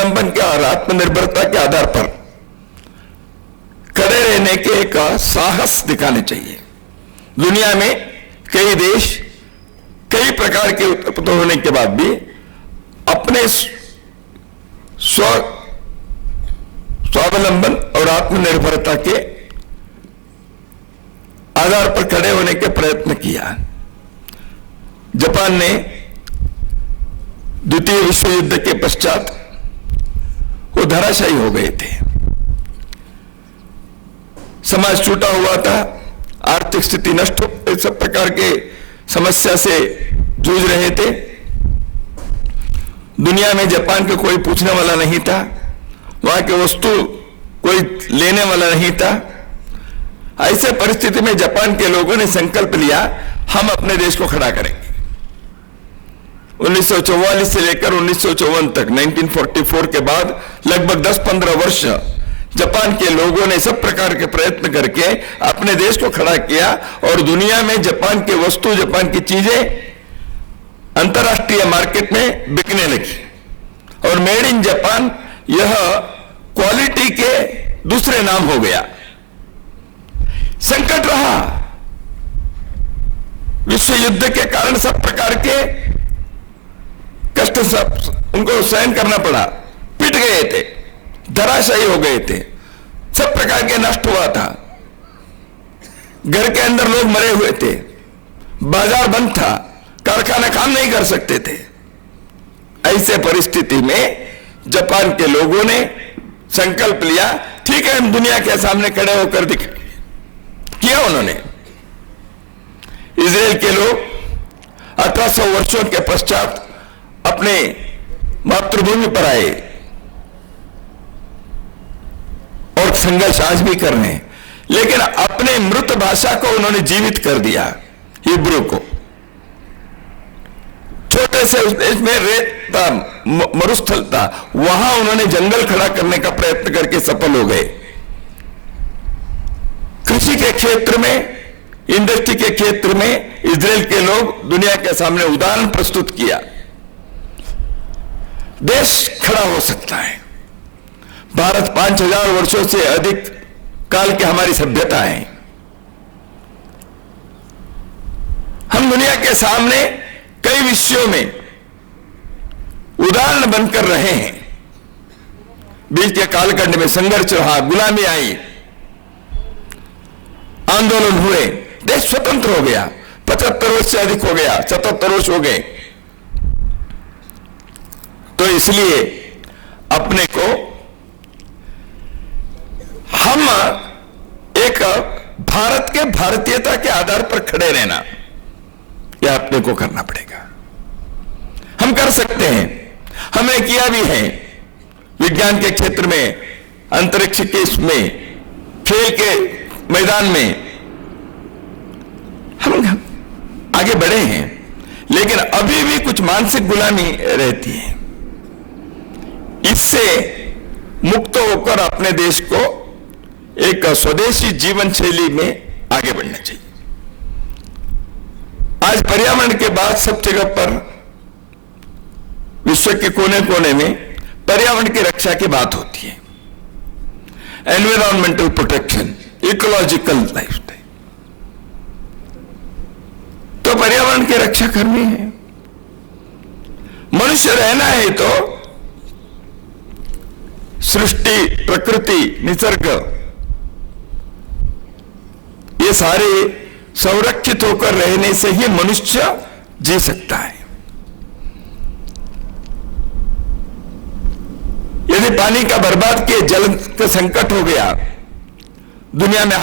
स्वावलंबन के और आत्मनिर्भरता के आधार पर खड़े रहने के एक साहस दिखाने चाहिए। दुनिया में कई देश कई प्रकार के उत्पन्न होने के बाद भी अपने स्वावलंबन और आत्मनिर्भरता के आधार पर खड़े होने के प्रयत्न किया। जापान ने द्वितीय विश्व युद्ध के पश्चात वो धराशायी हो गए थे। समाज टूटा हुआ था, आर्थिक स्थिति नष्ट हो, सब प्रकार के समस्या से जूझ रहे थे। दुनिया में जापान को कोई पूछने वाला नहीं था, वहां की वस्तु कोई लेने वाला नहीं था। ऐसे परिस्थिति में जापान के लोगों ने संकल्प लिया, हम अपने देश को खड़ा करेंगे। 1944 से लेकर 1954 तक, 1944 के बाद लगभग 10-15 वर्ष जापान के लोगों ने सब प्रकार के प्रयत्न करके अपने देश को खड़ा किया और दुनिया में जापान की वस्तु, जापान की चीजें अंतर्राष्ट्रीय मार्केट में बिकने लगी और मेड इन जापान यह क्वालिटी के दूसरे नाम हो गया। संकट रहा, विश्व युद्ध के कारण सब प्रकार के कष्ट सब उनको सहन करना पड़ा, पिट गए थे, धराशायी हो गए थे, सब प्रकार के नष्ट हुआ था, घर के अंदर लोग मरे हुए थे, बाजार बंद था, कारखाना काम नहीं कर सकते थे। ऐसे परिस्थिति में जापान के लोगों ने संकल्प लिया, ठीक है हम दुनिया के सामने खड़े होकर किया उन्होंने। इजराइल के लोग 1800 वर्षों के पश्चात अपने मातृभूमि पर आए और संघर्ष आज भी कर रहे हैं, लेकिन अपने मृत भाषा को उन्होंने जीवित कर दिया, हिब्रू को। छोटे से उस देश में रेत था, मरुस्थल था, वहां उन्होंने जंगल खड़ा करने का प्रयत्न करके सफल हो गए। कृषि के क्षेत्र में, इंडस्ट्री के क्षेत्र में इजराइल के लोग दुनिया के सामने उदाहरण प्रस्तुत किया। देश खड़ा हो सकता है। भारत 5000 वर्षों से अधिक काल की हमारी सभ्यता है। हम दुनिया के सामने कई विषयों में उदाहरण बनकर रहे हैं। बीच के कालखंड में संघर्ष रहा, गुलामी आई, आंदोलन हुए, देश स्वतंत्र हो गया। 75 वर्ष से अधिक हो गया, 77 वर्ष हो गए। तो इसलिए अपने को हम एक भारत के भारतीयता के आधार पर खड़े रहना, यह अपने को करना पड़ेगा। हम कर सकते हैं, हमने किया भी है। विज्ञान के क्षेत्र में, अंतरिक्ष के इसमें, खेल के मैदान में हम आगे बढ़े हैं, लेकिन अभी भी कुछ मानसिक गुलामी रहती है। इससे मुक्त होकर अपने देश को एक स्वदेशी जीवन शैली में आगे बढ़ना चाहिए। आज पर्यावरण के बाद सब जगह पर विश्व के कोने कोने में पर्यावरण की रक्षा की बात होती है। Environmental protection, ecological lifestyle. तो पर्यावरण की रक्षा करनी है। मनुष्य रहना है तो सृष्टि, प्रकृति, निसर्ग, ये सारे संरक्षित होकर रहने से ही मनुष्य जी सकता है। यदि पानी का बर्बाद किए, जल का संकट हो गया, दुनिया में